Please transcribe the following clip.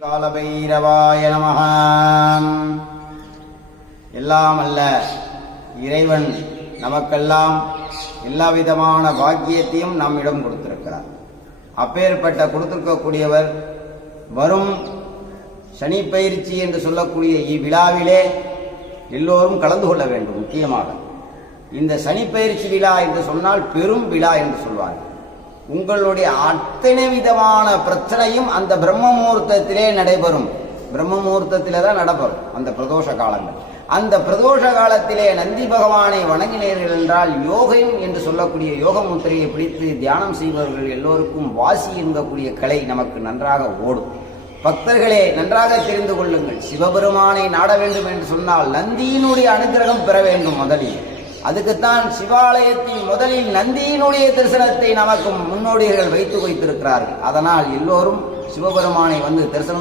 காலபைரவாய நமஹ. எல்லாம் அல்ல இறைவன் நமக்கெல்லாம் எல்லா விதமான பாக்கியத்தையும் நம்மிடம் கொடுத்திருக்கிறார். அப்பேற்பட்ட கொடுத்திருக்கக்கூடியவர் வரும் சனி பயிற்சி என்று சொல்லக்கூடிய இவ்விழாவிலே எல்லோரும் கலந்து கொள்ள வேண்டும் முக்கியமாக. இந்த சனி பயிற்சி விழா என்று சொன்னால் பெரும் விழா என்று சொல்வார்கள். உங்களுடைய அத்தனை விதமான பிரச்சனையும் அந்த பிரம்ம முகூர்த்தத்திலே நடைபெறும். பிரம்ம முகூர்த்தத்திலே தான் நடைபெறும் அந்த பிரதோஷ காலங்கள். அந்த பிரதோஷ காலத்திலே நந்தி பகவானை வணங்கினீர்கள் என்றால் யோகம் என்று சொல்லக்கூடிய யோக முத்திரையை பிடித்து தியானம் செய்பவர்கள் எல்லோருக்கும் வாசி என்கக்கூடிய கலை நமக்கு நன்றாக ஓடும். பக்தர்களே நன்றாக தெரிந்து கொள்ளுங்கள். சிவபெருமானை நாட வேண்டும் என்று சொன்னால் நந்தியினுடைய அனுகிரகம் பெற வேண்டும் முதலில். அதுக்குத்தான் சிவாலயத்தின் முதலில் நந்தியினுடைய தரிசனத்தை நமக்கு முன்னோடிகள் வைத்து வைத்திருக்கிறார்கள். அதனால் எல்லோரும் சிவபெருமானை வந்து தரிசனம்